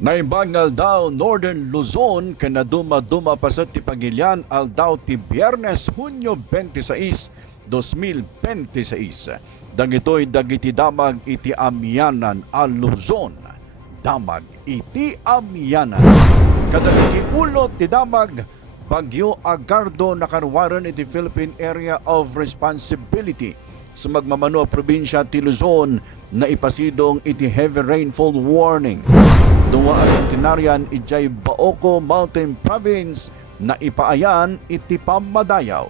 Naibangal daw Northern Luzon kana duma-duma pa sa tipagilyan al daw ti Biyernes Hunyo 26, 2026. Dagitoy dagiti damag iti amyanan al Luzon. Damag iti amyanan. Kadagiti ulot ti damag Bagyo Agardo nakarwaran iti Philippine Area of Responsibility sa magmamano probinsya ti Luzon na ipasidong iti heavy rainfall warning. Duwa centenarian ijay Baoco Mountain Province na ipaayan iti pamadayaw.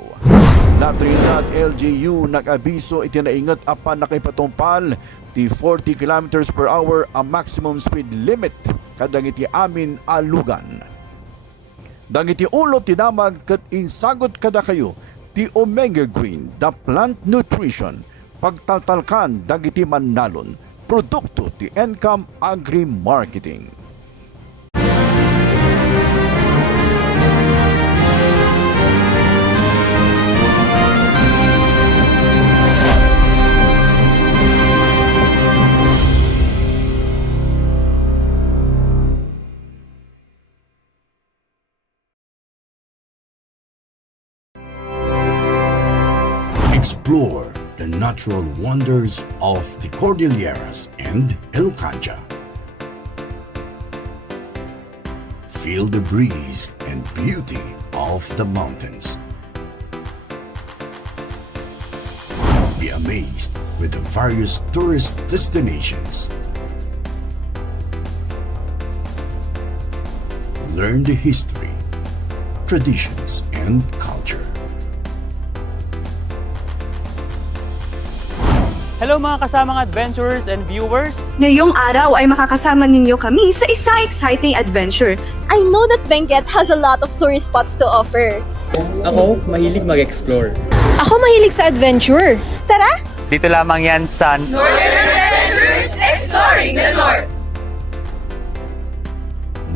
La Trinidad LGU nag-abiso iti naingat apan nakipatumpal ti 40 km per hour ang maximum speed limit kadang iti amin alugan. Dagiti ulot ti damag ket insagot kada kayo ti Omega Green, the plant nutrition, pagtaltalkan dagiti mannalon, produkto ti Encam Agri-Marketing. Explore the natural wonders of the Cordilleras and Elucanja. Feel the breeze and beauty of the mountains. Be amazed with the various tourist destinations. Learn the history, traditions, and culture. Hello mga kasamang adventurers and viewers! Ngayong araw ay makakasama ninyo kami sa isang exciting adventure. I know that Benguet has a lot of tourist spots to offer. Ako, mahilig mag-explore. Ako mahilig sa adventure. Tara! Dito lamang yan sa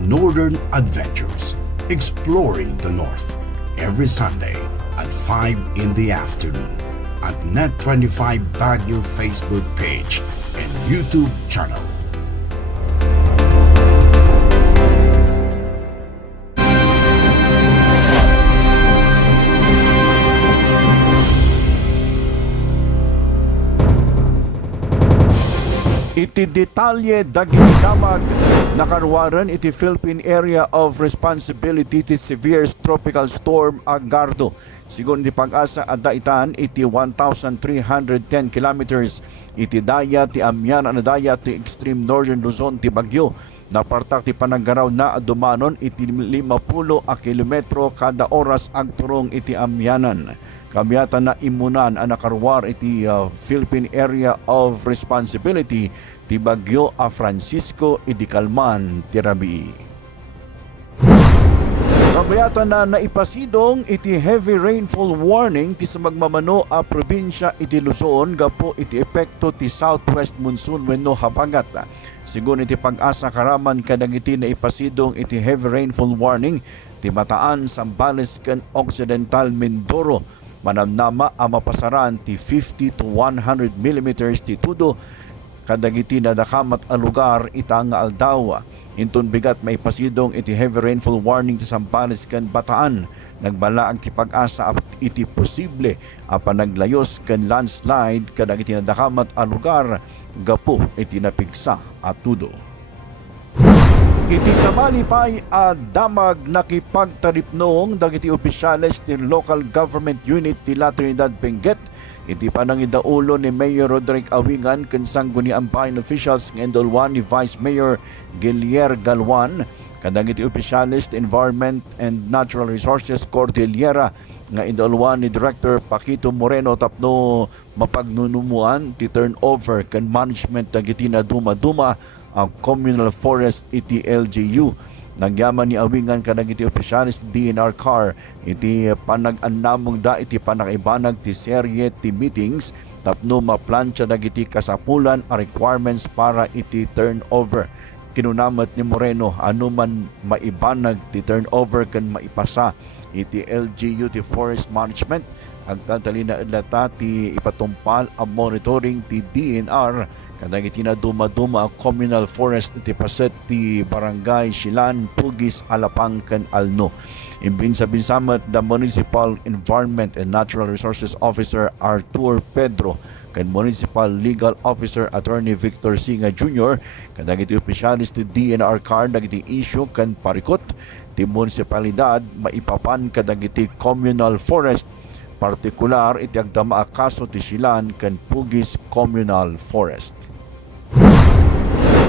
Northern Adventures, Exploring the North, every Sunday at 5 in the afternoon at Net25 Baguio Facebook page and YouTube channel. Iti detalye dagiti damag nakarwaran iti Philippine Area of Responsibility ti Severe Tropical Storm Agardo. Sigon di pag-asa at daitan iti 1,310 kilometers iti daya ti amyan na daya ti extreme northern Luzon ti Bagyo. Napartak ti panagaraw na adumanon iti 50 a kilometro kada oras ang turong iti amyanan. Kamyata na imunan ang nakarwar iti Philippine Area of Responsibility ti Bagyo a Francisco iti Calman ti Rabii. Kabayata na naipasidong iti heavy rainfall warning ti sa magmamano a probinsya iti Luzon gapo iti epekto ti southwest monsoon wenno habagat. Sigun iti pag-asa karaman kadang iti naipasidong iti heavy rainfall warning ti Bataan, Zambales ken Occidental Mindoro. Manamnama ang mapasaran ti 50 to 100 millimeters ti tudo kadagiti na dakamat a lugar itang aldaw. Inton bigat may pasidong iti heavy rainfall warning ti Zambales ken Bataan. Nagbalaag ti pag-asa iti posible a panaglayos ken landslide kadagiti na dakamat a lugar gapo iti napigsa at tudo. Iti samalipay a damag nakipagtaripnong dagiti opisyales ti local government unit ti La Trinidad Benguet. Iti panangidaulo ni Mayor Roderick Awigan ken sangguniang bayan officials ng endolwan ni Vice Mayor Guillier Galwan. Kadagiti opisyales ti Environment and Natural Resources Cordillera nga indolwan ni Director Paquito Moreno tapno mapagnunumuan ti turnover ken management dagiti na duma-duma ang communal forest iti LGU. Nagyaman ni Awingan kadagiti opisyalis DNR car iti panag-annamong da iti panakaibanag ti serye ti meetings tapno maplansya dagiti kasapulan a requirements para iti turnover. Kinunamat ni Moreno anuman maibanag ti turnover ken maipasa iti LGU ti forest management agtatalina adlata ti ipatumpal ang monitoring ti DNR kadang iti na dumaduma ang communal forest iti paset ti barangay Silan, Pugis, Alapang ken Alno. Imbin sa binsamat the Municipal Environment and Natural Resources Officer Arthur Pedro ken Municipal Legal Officer Attorney Victor Singa Jr. kadang iti opisyalis ti DNR card dagiti issue ken parikot ti munisipalidad maipapan kadang iti communal forest partikular iti agdama a kaso ti Silan ken Pugis Communal Forest.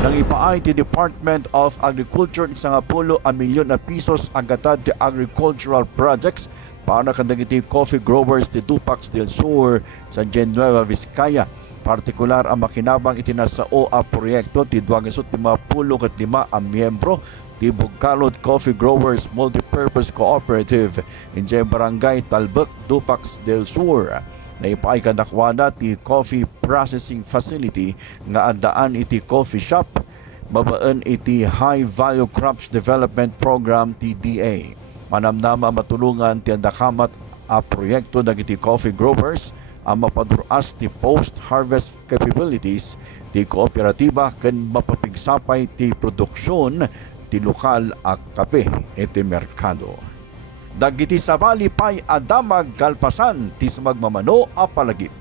Nang ipaay ti Department of Agriculture isang 10 milyon na pisos agatad ti agricultural projects para kadagiti coffee growers ti Dupax del Sur sa Nueva Vizcaya. Partikular ang makinabang itinasao a proyekto ti 255 ang miyembro ti Bugkalot Coffee Growers Multipurpose Cooperative in Barangay Talbot, Dupax del Sur. Naipaay kadakwada ti coffee processing facility nga adaan iti coffee shop babaan iti High Value Crops Development Program TDA. Manamnama matulungan ti andakamat a proyekto dagiti coffee growers ang mapaduras ti post-harvest capabilities ti kooperatiba ken mapapigsapay ti produksyon ti lokal a kape iti merkado. Dagiti sabali pay adamag kalpasan ti sumagmamano a palagip.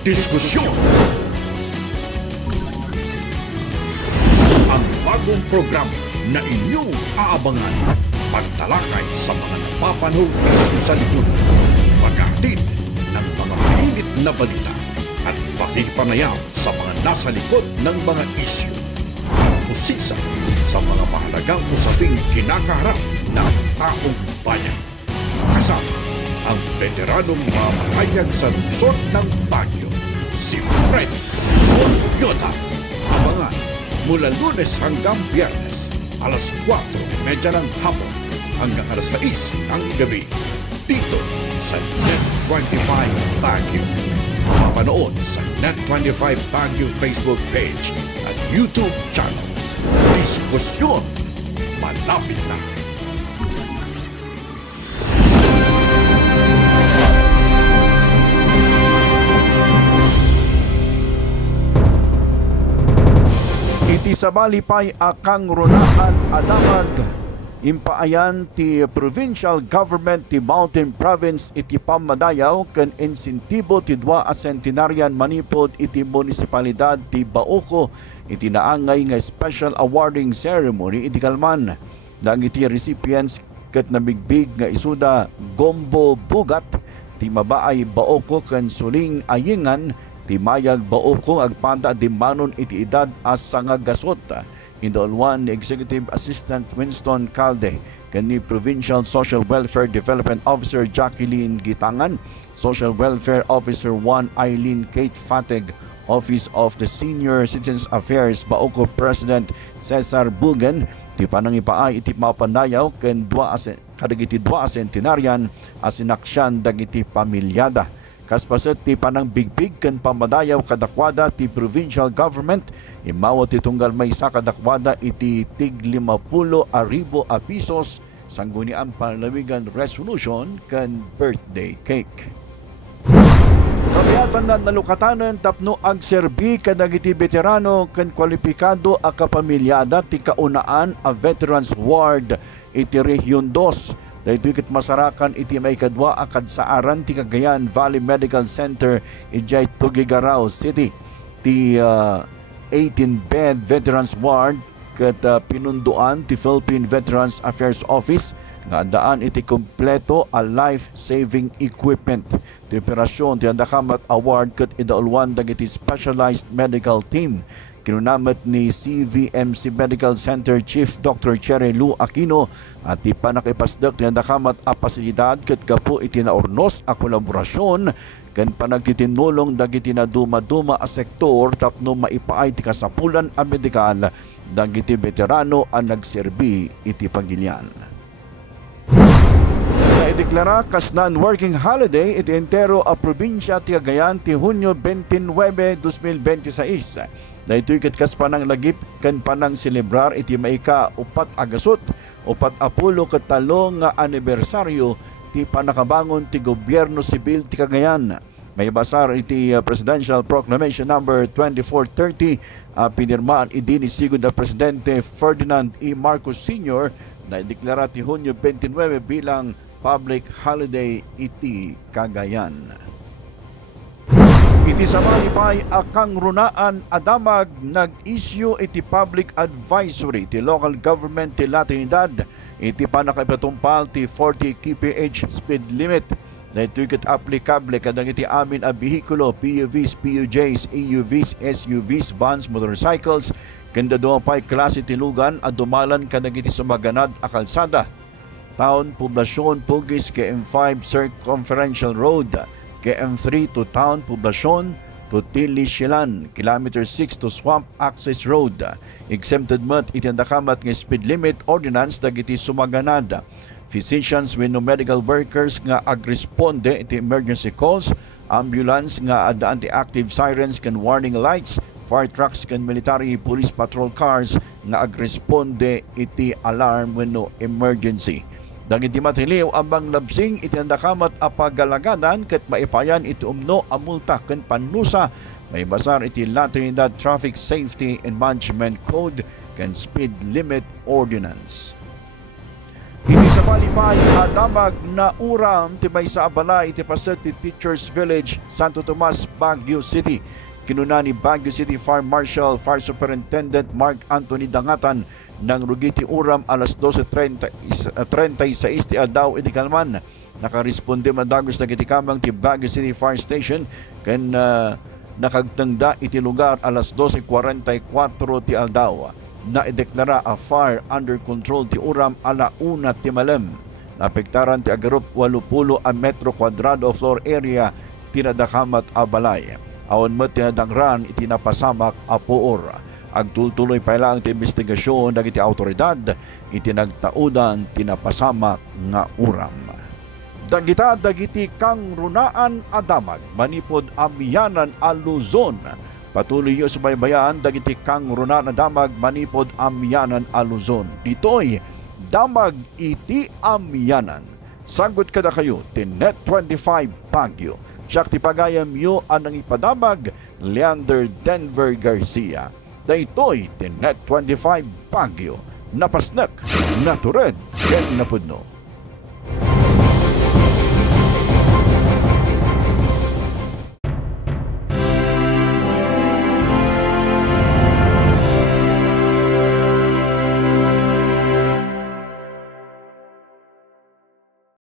Diskusyon. Ang bagong programa na inyong aabangan. Pagtalakay sa mga napapanahong sa lipunan. Paghatid ng mga mainit na balita at pakikipanayam sa mga nasa likod ng mga isyu. At pusisa sa mga mahalagang usaping kinakaharap ng taong bayan. Kasama ang veteranong mamahayag sa lungsod ng Baguio, si Fred Yota. Abangan mula Lunes hanggang Biyernes, alas 4:30 ng hapon hanggang alas 6 ng gabi. Dito sa Net25 Baguio. Mapanood sa Net25 Baguio Facebook page at YouTube channel. Diskusyon malapit na. Iti sabali pay akang runaan adamag impaayan ti provincial government ti Mountain Province iti pamadayaw ken insentibo ti 2 centenarian manipod iti munisipalidad ti Baoco iti naangay nga special awarding ceremony iti Kalman. Dagiti recipients ket nabigbig nga isuda Gombo Bugat ti mabaay Baoco ken suling ayingan ti mayag Baoco agpanda di manon iti edad as sangagasot. Indolwan ni Executive Assistant Winston Calde ken ni Provincial Social Welfare Development Officer Jacqueline Gitangan, Social Welfare Officer 1 Eileen Kate Fateg, Office of the Senior Citizens Affairs Baoco President Cesar Bugen, ti panangipaay iti mapandayaw ken kadagiti 2 centenarian asinaksyan dagiti pamilyada. Kaspaset ti panang bigbig ken pamadayaw kadakwada ti provincial government imawa ti tunggal maysa kadakwada iti tig 50,000 pesos sanggunian panlamigan resolution ken birthday cake. Kabayatan na nalukatanen tapno agserbi kadagiti veterano ken kwalipikado a kapamilyada ti kaunaan a Veterans Ward iti Region 2. Dahil ket masarakan iti may kadwa akad saaran ti Cagayan Valley Medical Center ijay Tuguegarao City. Ti 18-bed Veterans Ward ket pinunduan ti Philippine Veterans Affairs Office nga daan iti kompleto a life-saving equipment. Ti operasyon ti andakamat award ket idaulwan dagiti specialized medical team. Kinunamat ni CVMC Medical Center Chief Dr. Cherry Lu Aquino at ipanakipasdak ti andakamat a pasilidad ket gapu iti naornos a kolaborasyon ken panagtitinulong dagiti na dumaduma a sektor tapno maipaay ti kasapulan a medikal dagiti veterano a nagserbi iti pagilian. Naideklara kas non-working holiday iti entero a probinsya ti Cagayan ti Hunyo 29, 2026. Dahito ket kas panang lagip ken panang celebrar iti maika 4 Agasot, 4 Apulo ket 3 nga anibersaryo ti panakabangon ti gobyerno sibil ti Cagayan. May basar iti Presidential Proclamation number 2430 pinirmaan idini sigud na Presidente Ferdinand E. Marcos Sr. na ideklara ti Hunyo 29 bilang public holiday iti Cagayan. Iti samalipay akang runaan adamag nag-issue iti public advisory ti local government ti La Trinidad iti panakaipatumpal ti 40 kph speed limit. Na ito'y aplikable kadang iti amin a bihikulo, PUVs, PUJs, AUVs, SUVs, vans, motorcycles, kanda doon pa'y klase tilugan at dumalan kadang iti sumaganad a kalsada. Town, Poblasyon, Pugis, KM5 Circumferential Road, KM3 to Town, Poblasyon, to Tilisilan, Kilometer 6 to Swamp Access Road. Exempted mat itindakamat ng speed limit ordinance dagiti sumaganad. Physicians with no medical workers nga agresponde iti emergency calls, ambulance nga adaan ti active sirens can warning lights, fire trucks can military police patrol cars nga agresponde iti alarm when no emergency. Dagiti matiliw ambang labsing iti andakamat a pagalagadan ket maipayan iti umno a multa ken panusa. May basar iti La Trinidad Traffic Safety and Management Code ken Speed Limit Ordinance. Iti sa palipay adamag na uram tibay sa abala iti paset ti Teachers Village, Santo Tomas, Baguio City. Kinuna ni Baguio City Fire Marshal, Fire Superintendent Mark Anthony Dangatan ng rugiti uram alas 12:36 ti adlaw iti Kalman. Nakaresponde madagos na iti kamang ti Baguio City Fire Station ken nakagtangda iti lugar alas 12:44 ti adlaw. Naideklara a fire under control ti uram ala 1 ti malem. Napektaran ti agarup 80 a metro kwadrado floor area tinadakamat a balay. Awan met tinadangran iti napasamak a puor. Agtultuloy pa lang ti investigasyon dagiti autoridad iti nagtaudan tinapasamak nga uram. Dagiti kang runaan adamag manipod amiyanan a Luzon. Patuloy yung subaybayan dagiti kang runaan adamag manipod amiyanan a Luzon. Dito'y damag iti amiyanan. Sagot kada kayo ti Net 25 Baguio. Siya ti pagayam yo anang ipadamag Leander Denver Garcia. Daytoy ti Net 25 Baguio. Napasnak, natured, ken napudno.